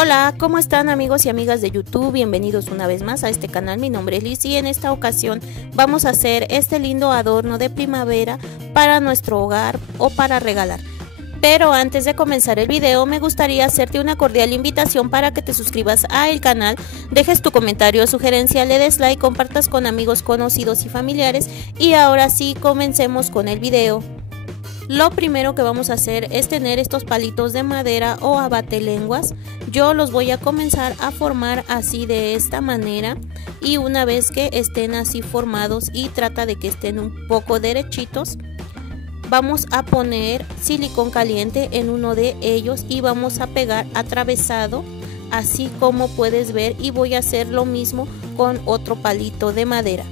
Hola, ¿cómo están amigos y amigas de YouTube? Bienvenidos una vez más a este canal. Mi nombre es Liz y en esta ocasión vamos a hacer este lindo adorno de primavera para nuestro hogar o para regalar. Pero antes de comenzar el video me gustaría hacerte una cordial invitación para que te suscribas al canal, dejes tu comentario o sugerencia, le des like, compartas con amigos, conocidos y familiares. Y ahora sí, comencemos con el video. Lo primero que vamos a hacer es tener estos palitos de madera o abatelenguas. Yo los voy a comenzar a formar así de esta manera, y una vez que estén así formados y trata de que estén un poco derechitos, vamos a poner silicón caliente en uno de ellos y vamos a pegar atravesado así como puedes ver, y voy a hacer lo mismo con otro palito de madera.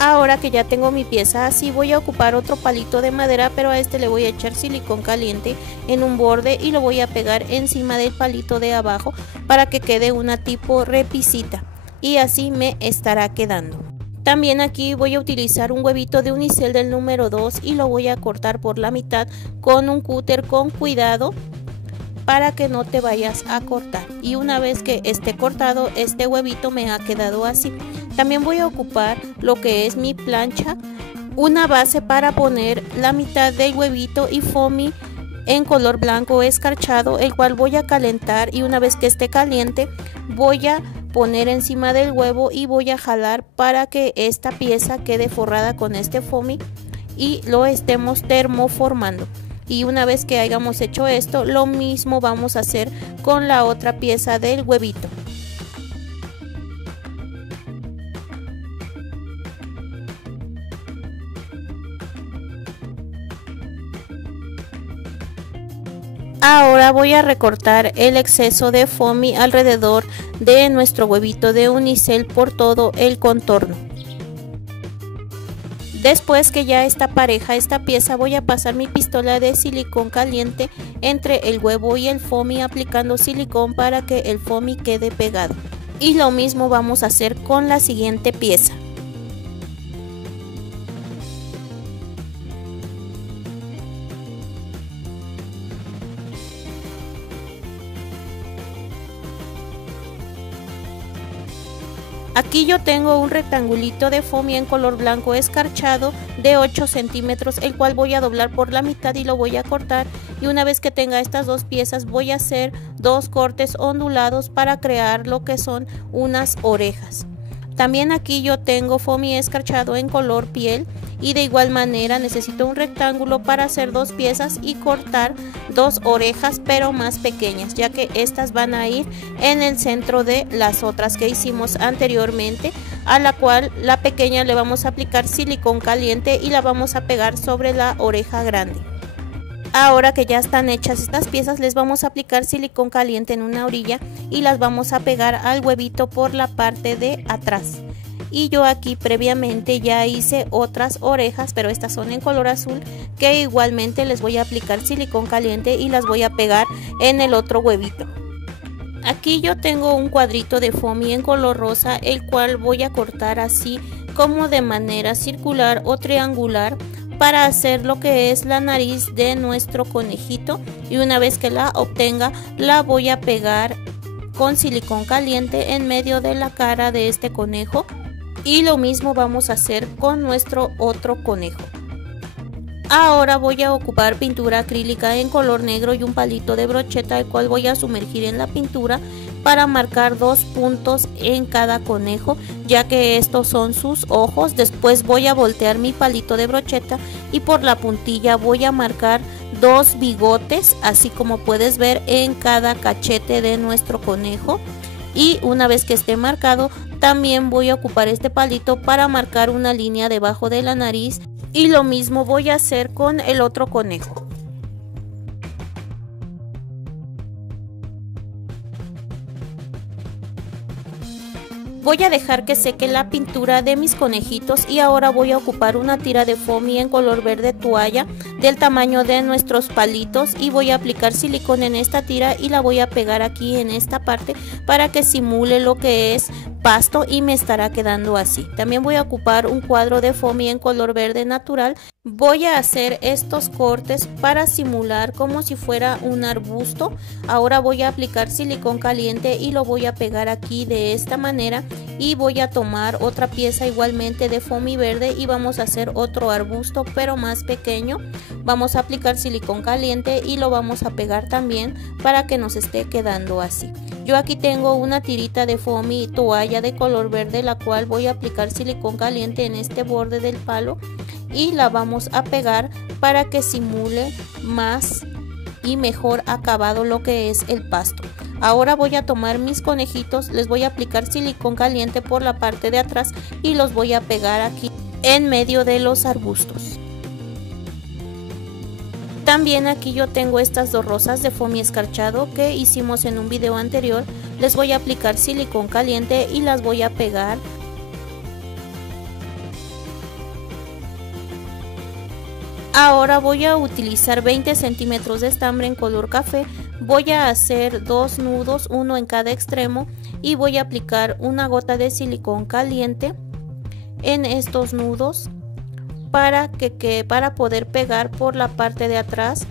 Ahora que ya tengo mi pieza así, voy a ocupar otro palito de madera, pero a este le voy a echar silicón caliente en un borde y lo voy a pegar encima del palito de abajo para que quede una tipo repisita, y así me estará quedando. También aquí voy a utilizar un huevito de unicel del número 2 y lo voy a cortar por la mitad con un cúter con cuidado para que no te vayas a cortar. Y una vez que esté cortado, este huevito me ha quedado así. También voy a ocupar lo que es mi plancha, una base para poner la mitad del huevito y foamy en color blanco escarchado, el cual voy a calentar, y una vez que esté caliente voy a poner encima del huevo y voy a jalar para que esta pieza quede forrada con este foamy y lo estemos termoformando. Y una vez que hayamos hecho esto, lo mismo vamos a hacer con la otra pieza del huevito. Ahora voy a recortar el exceso de foamy alrededor de nuestro huevito de unicel por todo el contorno. Después que ya está pareja esta pieza, voy a pasar mi pistola de silicón caliente entre el huevo y el foamy, aplicando silicón para que el foamy quede pegado. Y lo mismo vamos a hacer con la siguiente pieza. Aquí yo tengo un rectangulito de foamy en color blanco escarchado de 8 centímetros, el cual voy a doblar por la mitad y lo voy a cortar. Y una vez que tenga estas dos piezas, voy a hacer dos cortes ondulados para crear lo que son unas orejas. También aquí yo tengo foamy escarchado en color piel, y de igual manera necesito un rectángulo para hacer dos piezas y cortar dos orejas, pero más pequeñas, ya que estas van a ir en el centro de las otras que hicimos anteriormente, a la cual la pequeña le vamos a aplicar silicón caliente y la vamos a pegar sobre la oreja grande. Ahora que ya están hechas estas piezas, les vamos a aplicar silicón caliente en una orilla y las vamos a pegar al huevito por la parte de atrás. Y yo aquí previamente ya hice otras orejas, pero estas son en color azul, que igualmente les voy a aplicar silicón caliente y las voy a pegar en el otro huevito. Aquí yo tengo un cuadrito de foamy en color rosa, el cual voy a cortar así como de manera circular o triangular para hacer lo que es la nariz de nuestro conejito. Y una vez que la obtenga, la voy a pegar con silicón caliente en medio de la cara de este conejo. Y lo mismo vamos a hacer con nuestro otro conejo. Ahora voy a ocupar pintura acrílica en color negro y un palito de brocheta, el cual voy a sumergir en la pintura para marcar dos puntos en cada conejo, ya que estos son sus ojos. Después voy a voltear mi palito de brocheta y por la puntilla voy a marcar dos bigotes, así como puedes ver en cada cachete de nuestro conejo. Y una vez que esté marcado, también voy a ocupar este palito para marcar una línea debajo de la nariz, y lo mismo voy a hacer con el otro conejo. Voy a dejar que seque la pintura de mis conejitos y ahora voy a ocupar una tira de foamy en color verde toalla del tamaño de nuestros palitos y voy a aplicar silicón en esta tira y la voy a pegar aquí en esta parte para que simule lo que es pasto y me estará quedando así. También voy a ocupar un cuadro de foamy en color verde natural. Voy a hacer estos cortes para simular como si fuera un arbusto. Ahora voy a aplicar silicón caliente y lo voy a pegar aquí de esta manera, y voy a tomar otra pieza igualmente de foamy verde y vamos a hacer otro arbusto pero más pequeño. Vamos a aplicar silicón caliente y lo vamos a pegar también para que nos esté quedando así. Yo aquí tengo una tirita de foamy toalla de color verde, la cual voy a aplicar silicón caliente en este borde del palo y la vamos a pegar para que simule más y mejor acabado lo que es el pasto. Ahora voy a tomar mis conejitos, les voy a aplicar silicón caliente por la parte de atrás y los voy a pegar aquí en medio de los arbustos. También aquí yo tengo estas dos rosas de foamy escarchado que hicimos en un video anterior. Les voy a aplicar silicón caliente y las voy a pegar. Ahora voy a utilizar 20 centímetros de estambre en color café. Voy a hacer dos nudos, uno en cada extremo, y voy a aplicar una gota de silicón caliente en estos nudos para poder pegar por la parte de atrás.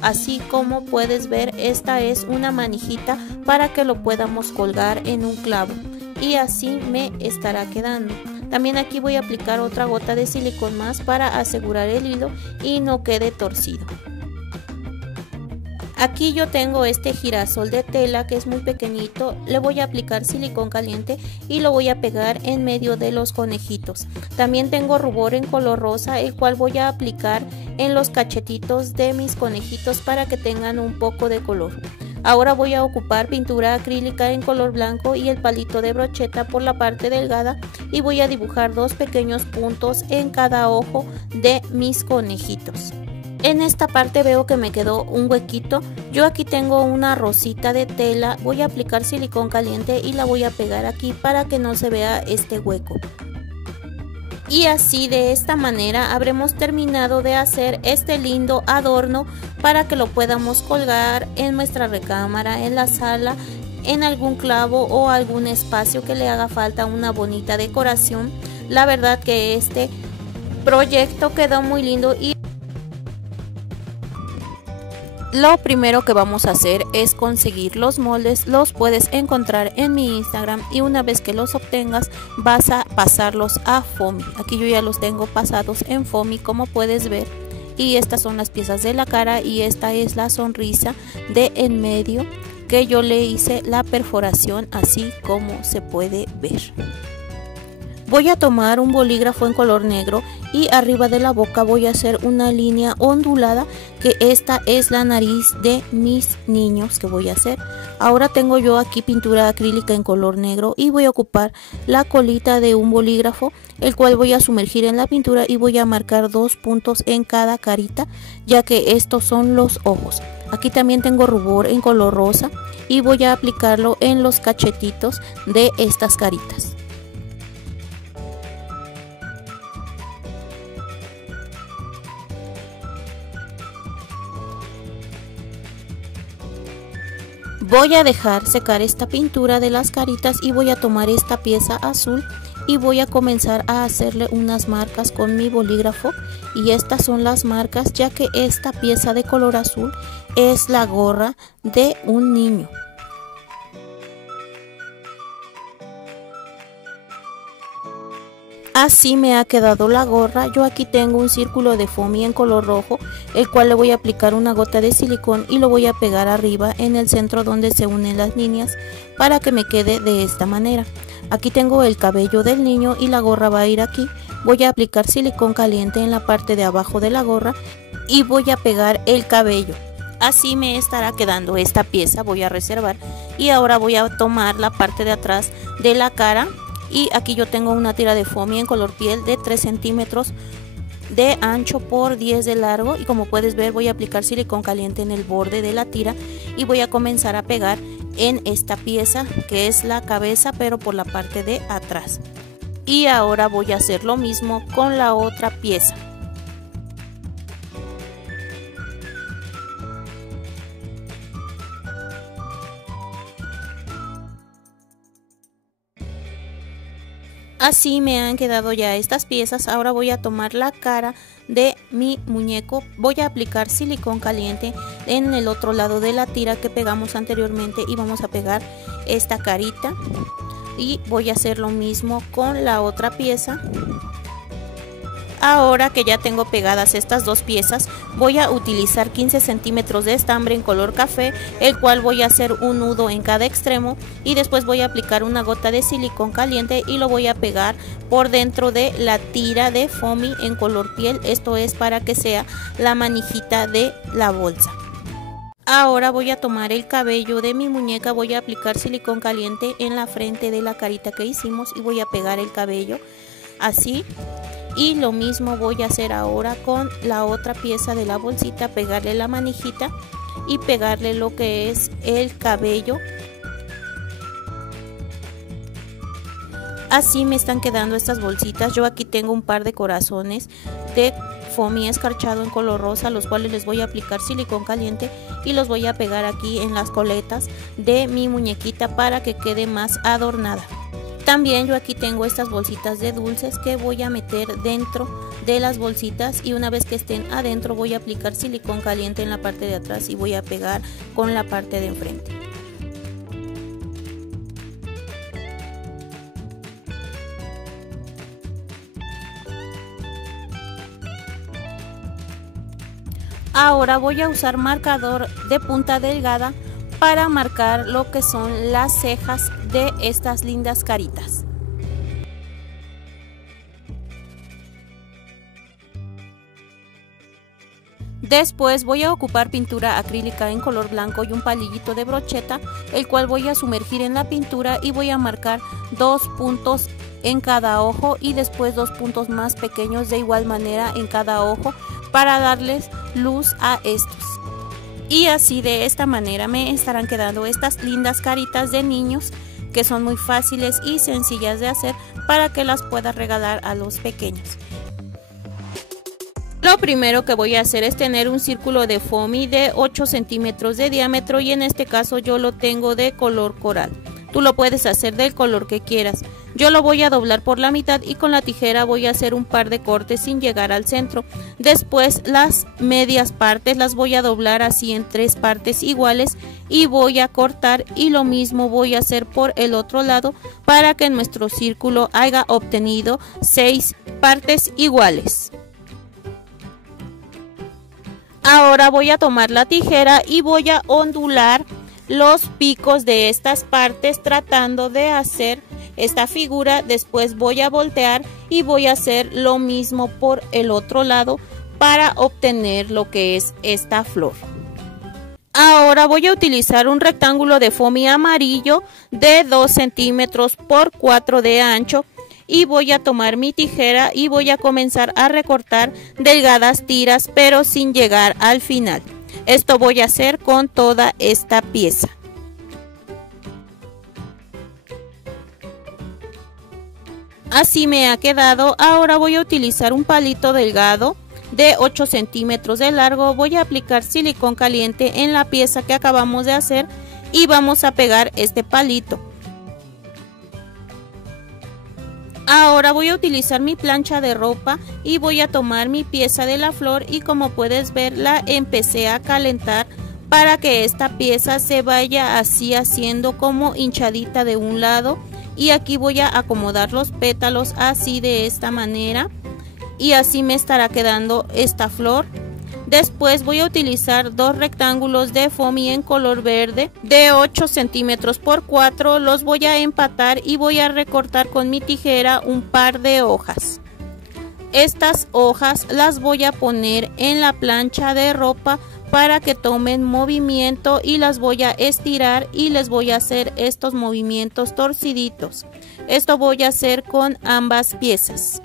Así como puedes ver, esta es una manijita para que lo podamos colgar en un clavo, y así me estará quedando. También aquí voy a aplicar otra gota de silicón más para asegurar el hilo y no quede torcido. Aquí yo tengo este girasol de tela que es muy pequeñito. Le voy a aplicar silicón caliente y lo voy a pegar en medio de los conejitos. También tengo rubor en color rosa, el cual voy a aplicar en los cachetitos de mis conejitos para que tengan un poco de color. Ahora voy a ocupar pintura acrílica en color blanco y el palito de brocheta por la parte delgada, y voy a dibujar dos pequeños puntos en cada ojo de mis conejitos. En esta parte veo que me quedó un huequito. Yo aquí tengo una rosita de tela, voy a aplicar silicón caliente y la voy a pegar aquí para que no se vea este hueco. Y así, de esta manera, habremos terminado de hacer este lindo adorno para que lo podamos colgar en nuestra recámara, en la sala, en algún clavo o algún espacio que le haga falta una bonita decoración. La verdad que este proyecto quedó muy lindo, y lo primero que vamos a hacer es conseguir los moldes. Los puedes encontrar en mi Instagram, y una vez que los obtengas vas a pasarlos a foamy. Aquí yo ya los tengo pasados en foamy, como puedes ver, y estas son las piezas de la cara y esta es la sonrisa de en medio que yo le hice la perforación, así como se puede ver. Voy a tomar un bolígrafo en color negro y arriba de la boca voy a hacer una línea ondulada, que esta es la nariz de mis niños que voy a hacer. Ahora tengo yo aquí pintura acrílica en color negro y voy a ocupar la colita de un bolígrafo, el cual voy a sumergir en la pintura y voy a marcar dos puntos en cada carita, ya que estos son los ojos. Aquí también tengo rubor en color rosa y voy a aplicarlo en los cachetitos de estas caritas. Voy a dejar secar esta pintura de las caritas y voy a tomar esta pieza azul y voy a comenzar a hacerle unas marcas con mi bolígrafo, y estas son las marcas, ya que esta pieza de color azul es la gorra de un niño. Así me ha quedado la gorra. Yo aquí tengo un círculo de foamy en color rojo, el cual le voy a aplicar una gota de silicón y lo voy a pegar arriba en el centro donde se unen las líneas para que me quede de esta manera. Aquí tengo el cabello del niño y la gorra va a ir aquí. Voy a aplicar silicón caliente en la parte de abajo de la gorra y voy a pegar el cabello. Así me estará quedando esta pieza. Voy a reservar y ahora voy a tomar la parte de atrás de la cara. Y aquí yo tengo una tira de foamy en color piel de 3 centímetros de ancho por 10 de largo, y como puedes ver voy a aplicar silicón caliente en el borde de la tira y voy a comenzar a pegar en esta pieza que es la cabeza, pero por la parte de atrás. Y ahora voy a hacer lo mismo con la otra pieza. Así me han quedado ya estas piezas. Ahora voy a tomar la cara de mi muñeco. Voy a aplicar silicón caliente en el otro lado de la tira que pegamos anteriormente y vamos a pegar esta carita. Y voy a hacer lo mismo con la otra pieza. Ahora que ya tengo pegadas estas dos piezas, voy a utilizar 15 centímetros de estambre en color café, el cual voy a hacer un nudo en cada extremo y después voy a aplicar una gota de silicón caliente y lo voy a pegar por dentro de la tira de foamy en color piel. Esto es para que sea la manijita de la bolsa. Ahora voy a tomar el cabello de mi muñeca, voy a aplicar silicón caliente en la frente de la carita que hicimos y voy a pegar el cabello así. Y lo mismo voy a hacer ahora con la otra pieza de la bolsita, pegarle la manijita y pegarle lo que es el cabello. Así me están quedando estas bolsitas. Yo aquí tengo un par de corazones de foamy escarchado en color rosa, los cuales les voy a aplicar silicón caliente y los voy a pegar aquí en las coletas de mi muñequita para que quede más adornada. También yo aquí tengo estas bolsitas de dulces que voy a meter dentro de las bolsitas y una vez que estén adentro voy a aplicar silicón caliente en la parte de atrás y voy a pegar con la parte de enfrente. Ahora voy a usar marcador de punta delgada para marcar lo que son las cejas de estas lindas caritas. Después voy a ocupar pintura acrílica en color blanco y un palillito de brocheta, el cual voy a sumergir en la pintura y voy a marcar 2 puntos en cada ojo y después 2 puntos más pequeños de igual manera en cada ojo para darles luz a estos. Y así de esta manera me estarán quedando estas lindas caritas de niños que son muy fáciles y sencillas de hacer para que las puedas regalar a los pequeños. Lo primero que voy a hacer es tener un círculo de foamy de 8 centímetros de diámetro y en este caso yo lo tengo de color coral. Tú lo puedes hacer del color que quieras. Yo lo voy a doblar por la mitad y con la tijera voy a hacer un par de cortes sin llegar al centro. Después las medias partes las voy a doblar así en 3 partes iguales y voy a cortar y lo mismo voy a hacer por el otro lado para que nuestro círculo haya obtenido 6 partes iguales. Ahora voy a tomar la tijera y voy a ondular los picos de estas partes tratando de hacer esta figura. Después voy a voltear y voy a hacer lo mismo por el otro lado para obtener lo que es esta flor. Ahora voy a utilizar un rectángulo de foamy amarillo de 2 centímetros por 4 de ancho y voy a tomar mi tijera y voy a comenzar a recortar delgadas tiras pero sin llegar al final. Esto voy a hacer con toda esta pieza. Así me ha quedado. Ahora voy a utilizar un palito delgado de 8 centímetros de largo. Voy a aplicar silicón caliente en la pieza que acabamos de hacer y vamos a pegar este palito. Ahora voy a utilizar mi plancha de ropa y voy a tomar mi pieza de la flor y como puedes ver la empecé a calentar para que esta pieza se vaya así haciendo como hinchadita de un lado y aquí voy a acomodar los pétalos así de esta manera y así me estará quedando esta flor. Después voy a utilizar 2 rectángulos de foamy en color verde de 8 centímetros por 4. Los voy a empatar y voy a recortar con mi tijera un par de hojas. Estas hojas las voy a poner en la plancha de ropa para que tomen movimiento y las voy a estirar y les voy a hacer estos movimientos torciditos. Esto voy a hacer con ambas piezas.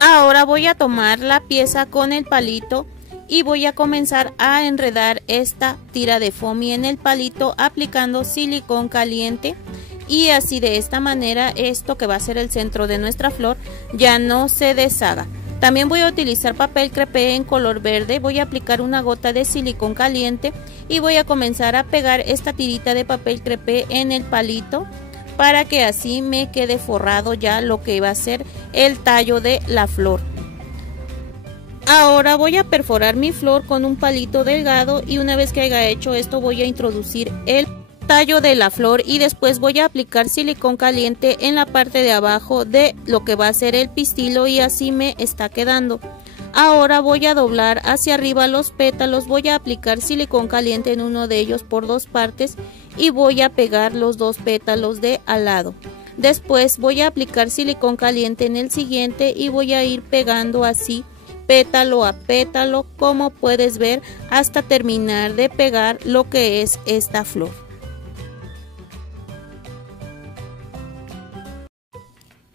Ahora voy a tomar la pieza con el palito y voy a comenzar a enredar esta tira de foamy en el palito aplicando silicón caliente y así de esta manera esto que va a ser el centro de nuestra flor ya no se deshaga. También voy a utilizar papel crepé en color verde, voy a aplicar una gota de silicón caliente y voy a comenzar a pegar esta tirita de papel crepé en el palito para que así me quede forrado ya lo que va a ser el tallo de la flor. Ahora voy a perforar mi flor con un palito delgado y una vez que haya hecho esto voy a introducir el tallo de la flor y después voy a aplicar silicón caliente en la parte de abajo de lo que va a ser el pistilo y así me está quedando. Ahora voy a doblar hacia arriba los pétalos, voy a aplicar silicón caliente en uno de ellos por dos partes y voy a pegar los dos pétalos de al lado. Después voy a aplicar silicón caliente en el siguiente y voy a ir pegando así pétalo a pétalo, como puedes ver, hasta terminar de pegar lo que es esta flor.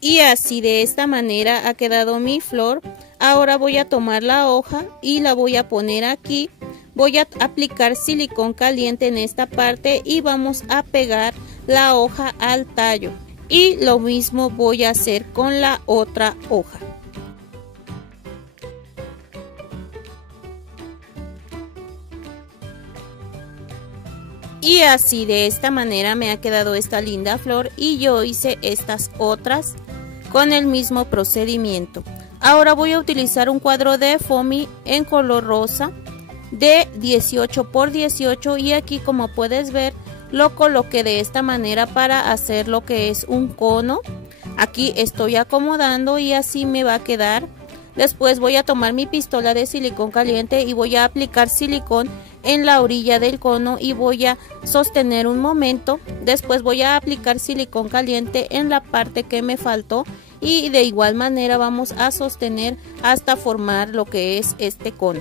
Y así de esta manera ha quedado mi flor. Ahora voy a tomar la hoja y la voy a poner aquí. Voy a aplicar silicón caliente en esta parte y vamos a pegar la hoja al tallo. Y lo mismo voy a hacer con la otra hoja. Y así de esta manera me ha quedado esta linda flor y yo hice estas otras con el mismo procedimiento. Ahora voy a utilizar un cuadro de foamy en color rosa de 18 por 18 y aquí, como puedes ver, lo coloqué de esta manera para hacer lo que es un cono. Aquí estoy acomodando y así me va a quedar. Después voy a tomar mi pistola de silicón caliente y voy a aplicar silicón en la orilla del cono y voy a sostener un momento. Después voy a aplicar silicón caliente en la parte que me faltó y de igual manera vamos a sostener hasta formar lo que es este cono.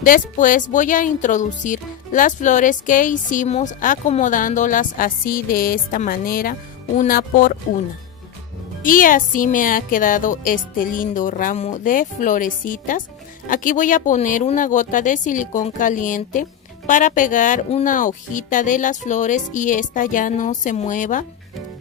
Después voy a introducir las flores que hicimos acomodándolas así de esta manera, una por una. Y así me ha quedado este lindo ramo de florecitas. Aquí voy a poner una gota de silicón caliente para pegar una hojita de las flores y esta ya no se mueva.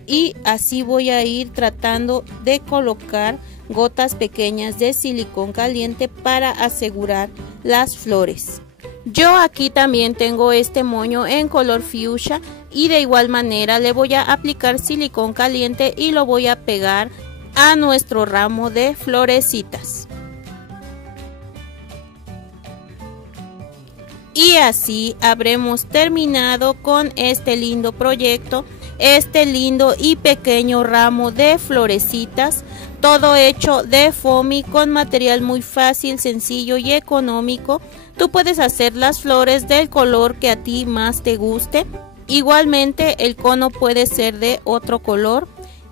Y así voy a ir tratando de colocar gotas pequeñas de silicón caliente para asegurar las flores. Yo aquí también tengo este moño en color fuchsia y de igual manera le voy a aplicar silicón caliente y lo voy a pegar a nuestro ramo de florecitas. Y así habremos terminado con este lindo proyecto, este lindo y pequeño ramo de florecitas, todo hecho de foamy con material muy fácil, sencillo y económico. Tú puedes hacer las flores del color que a ti más te guste. Igualmente el cono puede ser de otro color.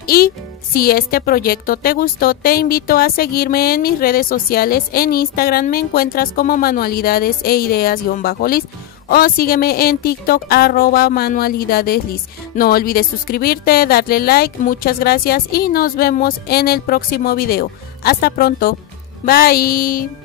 Y si este proyecto te gustó, te invito a seguirme en mis redes sociales. En Instagram me encuentras como manualidades e ideas_lis o sígueme en TikTok @manualidadeslis. No olvides suscribirte, darle like, muchas gracias y nos vemos en el próximo video. Hasta pronto, bye.